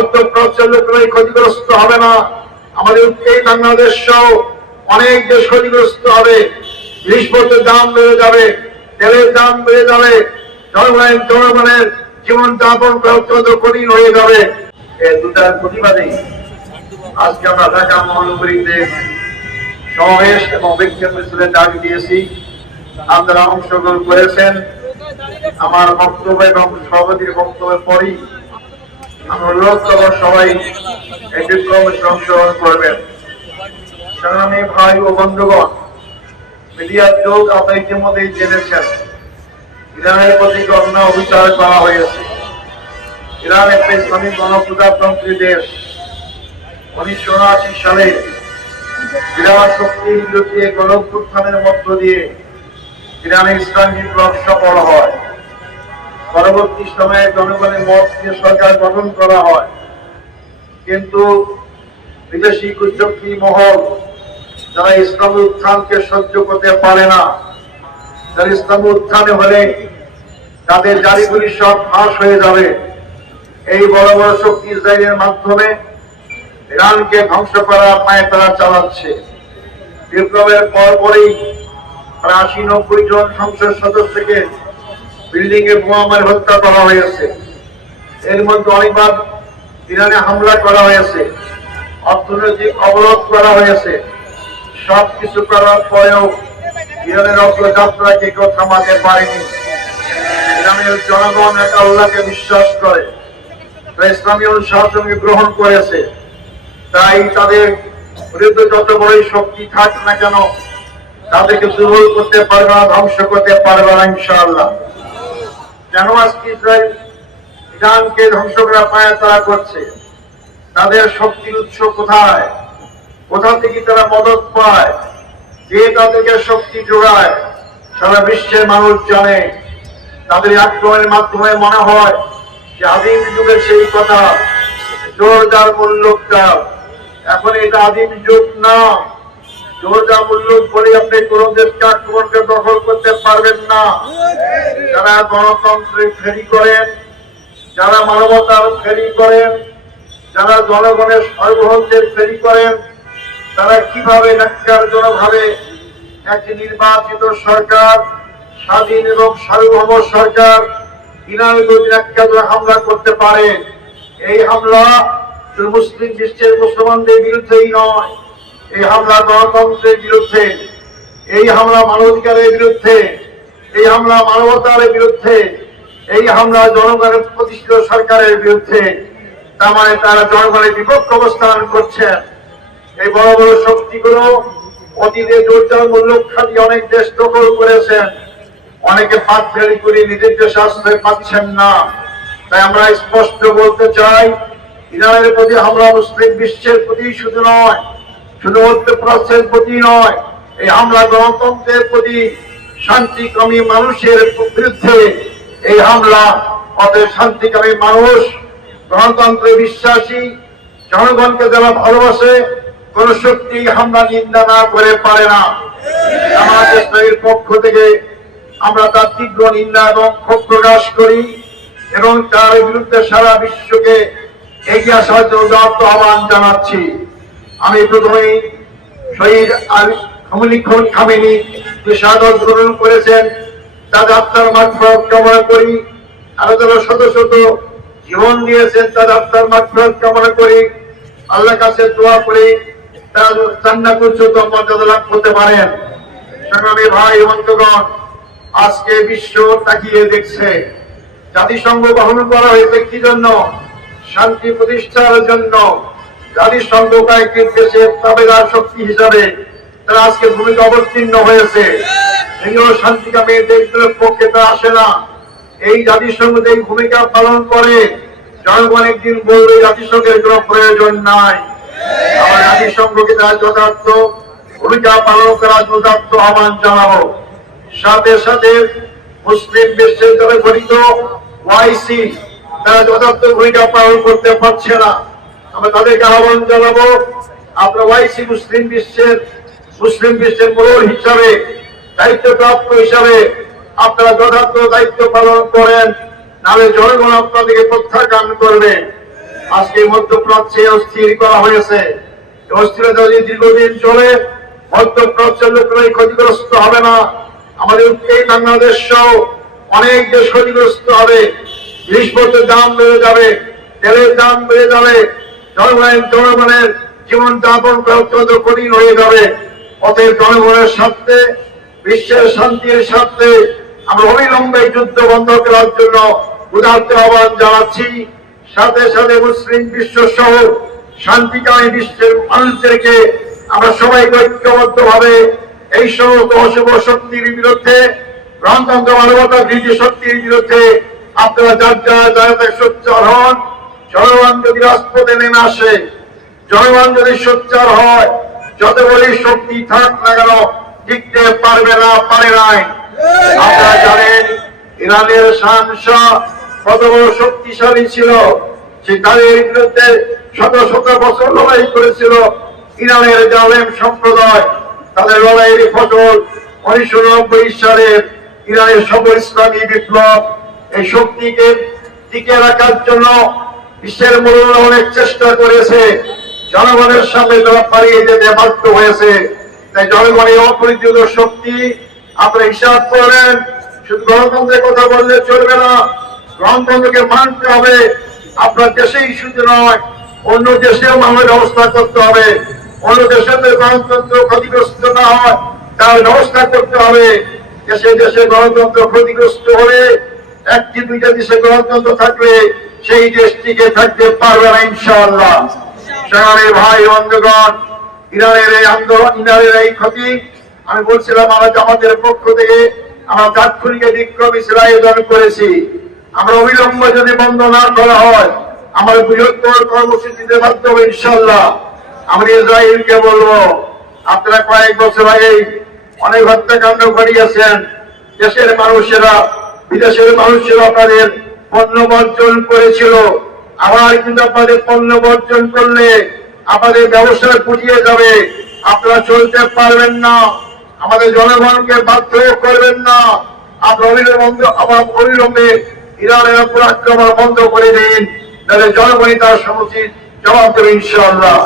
মধ্যপ্রাচ্যের লোকেরাই ক্ষতিগ্রস্ত হবে না, আমাদের এই বাংলাদেশ সহ অনেক দেশ ক্ষতিগ্রস্ত হবে। জিনিসপত্রের দাম বেড়ে যাবে, তেলের দাম বেড়ে যাবে, জনগণের জীবন যাপন অত্যন্ত কঠিন হয়ে যাবে। এই দুটার প্রতিবাদে আজকে আমরা ঢাকা মহানগরীতে সমাবেশ এবং বিক্ষোভ মিছিলের ডাক দিয়েছি। আপনারা অংশগ্রহণ করেছেন। আমার বক্তব্য এবং সভাপতির বক্তব্যের পরই আমি অনুরোধ করব সবাই এই বিক্ষোভ মিছিলে অংশগ্রহণ করবেন। সংগ্রামী ভাই ও বন্ধুগণ, মিডিয়ার যুগ আপনারা ইতিমধ্যেই জেনেছেন, ইরানের প্রতি অন্য অবিচার করা হয়েছে। ইরান একটি ইসলামিক গণপ্রজাতন্ত্রী দেশ। 1979 সালে ইরান শক্তির বিরুদ্ধে গণঅভ্যুত্থানের মধ্য দিয়ে ইরানের ইসলামী বিপ্লব সফল হয়। পরবর্তী সময়ে জনগণের মত দিয়ে সরকার গঠন করা হয়, কিন্তু বিদেশি কুচক্রী মহল যারা ইসলামী উত্থানকে সহ্য করতে পারে না, যারা ইসলামী উত্থানে হলে তাদের জারিগুলি সব ফাঁস হয়ে যাবে, এই বড় বড় শক্তি ইসরায়েলের মাধ্যমে ইরানকে ধ্বংস করার পায়ে তারা চালাচ্ছে। বিপ্লবের পরপরই প্রায় 80-90 জন সংসদ সদস্যকে বিল্ডিং এ বোমা মারে হত্যা করা হয়েছে। এর মধ্যে অনেকবার ইরানে হামলা করা হয়েছে, অর্থনৈতিক অবরোধ করা হয়েছে। সবকিছু করার পরেও ইরানের অগ্রযাত্রাকে কেউ থামাতে পারেনি। ইরানের জনগণ এক আল্লাহকে বিশ্বাস করে, ইসলামী অনুশাসনকে গ্রহণ করেছে। তাই তাদের বিরুদ্ধে যত বড়ই শক্তি থাক না কেন তাদেরকে দুর্বল করতে পারবে না, ধ্বংস করতে পারবে না ইনশাআল্লাহ। কেন আজকে ইসরায়েল ইরানকে ধ্বংস করার পায়ে তারা করছে? তাদের শক্তির উৎস কোথায়? কোথা থেকে তারা মদত পায়? কে তাদেরকে শক্তি যোগায়? সারা বিশ্বের মানুষ জানে। তাদের আক্রমণের মাধ্যমে মনে হয় যে আদিম যুগের সেই কথা, জোরদার মুল্লুকদার। এখন এটা আদিম যুগ না। জোরদার মুল্লুক বলে আপনি কোন দেশকে আক্রমণকে দখল করতে পারবেন না। যারা গণতন্ত্রের ফেরি করেন, যারা মানবতার ফেরি করেন, যারা জনগণের সার্বভৌমত্বের ফেরি করেন, তারা কিভাবে ন্যাক্কারজনকভাবে একটি নির্বাচিত সরকার, স্বাধীন এবং সার্বভৌম সরকার ইরানের বিরুদ্ধে ন্যাক্কারজনক হামলা করতে পারে? এই হামলা মুসলিম বিশ্বের মুসলমানদের বিরুদ্ধেই নয়, এই হামলা গণতন্ত্রের বিরুদ্ধে, এই হামলা মানবাধিকারের বিরুদ্ধে, এই হামলা মানবতার বিরুদ্ধে, এই হামলা জনগণের প্রতিষ্ঠিত সরকারের বিরুদ্ধে। তার মানে তারা জনগণের বিপক্ষে অবস্থান করছেন। এই বড় বড় শক্তিগুলো অতীতে জোরদার মূল্যক খাটিয়ে অনেক দেশ দখল করেছেন, অনেকে পাত ফেরি করে নিজের দেশে আশ্রয় পাচ্ছেন না। তাই আমরা স্পষ্ট বলতে চাই, ইরানের প্রতি হামলা মুসলিম বিশ্বের প্রতি শুধু নয়, শুধু মধ্যপ্রাচ্যের প্রতি নয়, এই হামলা গণতন্ত্রের প্রতি, শান্তিকামী মানুষের বিরুদ্ধে এই হামলা। অতএব শান্তিকামী মানুষ, গণতন্ত্রে বিশ্বাসী জনগণকে যারা ভালোবাসে, কোন শক্তি হামলা নিন্দা না করে পারে না। আমাদের ইসলামের পক্ষ থেকে আমরা তার তীব্র নিন্দা এবং ক্ষোভ প্রকাশ করি এবং তার বিরুদ্ধে সারা বিশ্বকে এগিয়ে আসার জন্য আহ্বান জানাচ্ছি। আমি প্রথমেই শহীদ খামেনি যে শাহাদাত গ্রহণ করেছেন তাদের আত্মার মাগফিরাত কামনা করি। আরো যারা শত শত জীবন দিয়েছেন তাদের আত্মার মাগফিরাত কামনা করি। আল্লাহর কাছে দোয়া করি তারা জান্নাতুল উচ্চতম মর্যাদা লাভ করতে পারেন। সংগ্রামী ভাই বন্ধুগণ, আজকে বিশ্ব তাকিয়ে দেখছে। জাতিসংঘ গঠন করা হয়েছে কি জন্য? শান্তি প্রতিষ্ঠার জন্য। জাতিসংঘ কয়েকটি দেশের তাবেদার শক্তি হিসাবে তারা আজকে ভূমিকা অবতীর্ণ হয়েছে। এগুলো শান্তিকামী দেশগুলোর পক্ষে তা আসে না। এই জাতিসংঘ যে ভূমিকা পালন করে, জনগণ একদিন বলবে জাতিসংঘের কোনো প্রয়োজন নাই। আমার জাতিসংঘকে তারা যথার্থ ভূমিকা পালন করার যথার্থ আহ্বান জানাবো। সাথে সাথে মুসলিম বিশ্বের দ্বারা গঠিত ওআইসি তারা যথার্থ ভূমিকা পালন করতে পারছে না। আমরা তাদেরকে আহ্বান জানাবো, আপনারা ওআইসি মুসলিম বিশ্বের মোড়ল হিসাবে, দায়িত্বপ্রাপ্ত হিসাবে আপনারা যথার্থ দায়িত্ব পালন করেন, নাহলে জনগণ আপনাদেরকে প্রত্যাখ্যান করবে। আজকে মধ্যপ্রাচ্যে অস্থির করা হয়েছে। অস্থিরতা যদি দীর্ঘদিন চলে মধ্যপ্রাচ্যের লোকেরাই ক্ষতিগ্রস্ত হবে না, আমাদের এই বাংলাদেশ সহ অনেক দেশ ক্ষতিগ্রস্ত হবে। জিনিসপত্রের দাম বেড়ে যাবে, তেলের দাম বেড়ে যাবে, জনগণের জীবন যাপন করা অত্যন্ত কঠিন হয়ে যাবে। অতএব জনগণের স্বার্থে, বিশ্বের শান্তির স্বার্থে আমরা অবিলম্বে যুদ্ধ বন্ধ করার জন্য উদাত্ত আহ্বান জানাচ্ছি। সাথে সাথে মুসলিম বিশ্ব সহ শান্তিকামী বিশ্বের মানুষদেরকে আমরা সবাই ঐক্যবদ্ধ ভাবে এই সমস্ত অশুভ শক্তির বিরুদ্ধে, গণতন্ত্র মানবতা বিরোধী শক্তির বিরুদ্ধে আপনারা যার যারা সোচ্চার হন। জনগণ যদি রাজপথে নেমে আসে, জনগণ যদি সোচ্চার হয়, যত বড় শক্তি থাক না কেন টিকতে পারবে না, পারে নাই। আপনারা জানেন ইরানের শাহনশাহ কত বড় শক্তিশালী ছিল, সে তাদের বিরুদ্ধে শত শত বছর লড়াই করেছিল। ইরানের জালেম সম্প্রদায় তাদের লড়াইয়ের ফসল 1990 সালের ইরানের সফল ইসলামী বিপ্লব। এই শক্তিকে টিকে রাখার জন্য বিশ্বের মূল্য অনেক চেষ্টা করেছে, জনগণের সামনে তারা পালিয়ে যেতে বাধ্য হয়েছে। তাই জনগণের অপরিচিত শক্তি আপনারা হিসাব করবেন। শুধু গণতন্ত্রের কথা বললে চলবে না, গণতন্ত্রকে মানতে হবে। আপনার দেশেই শুধু নয়, অন্য দেশেও মানবের ব্যবস্থা করতে হবে। অন্য দেশের গণতন্ত্র ক্ষতিগ্রস্ত না হয় তার ব্যবস্থা করতে হবে। দেশে দেশে গণতন্ত্র ক্ষতিগ্রস্ত হলে, একটি দুইটা দেশে গণতন্ত্র থাকলে সেই দেশটিকে থাকতে পারবে না ইনশাআল্লাহ। সেখানে ভাই বন্ধুগণ, ইরানের এই আন্দোলন, ইরানের এই ক্ষতি আমি বলছিলাম আমরা জামাতের পক্ষ থেকে আমরা তাৎক্ষণিক বিক্ষোভ আয়োজন করেছি। আমরা অবিলম্বে যদি বন্ধ না করা হয় আমার বৃহত্তর কর্মসূচিতে বাধ্য হবে ইনশাআল্লাহ। আমি ইসরায়েলকে বলবো, আপনারা কয়েক বছর আগে অনেক হত্যাকাণ্ড ঘটিয়েছেন। দেশের মানুষেরা, বিদেশের মানুষেরা আপনাদের পণ্য বর্জন করেছিল। আবার কিন্তু আপনাদের পণ্য বর্জন করলে আমাদের ব্যবসা পুড়িয়ে যাবে, আপনারা চলতে পারবেন না। আমাদের জনগণকে বাধ্য করবেন না। আপনার অবিলম্বে ইরানের উপর আক্রমণ বন্ধ করে দিন, তাহলে জনগণই তার সমুচিত জবাব দেবে ইনশাআল্লাহ।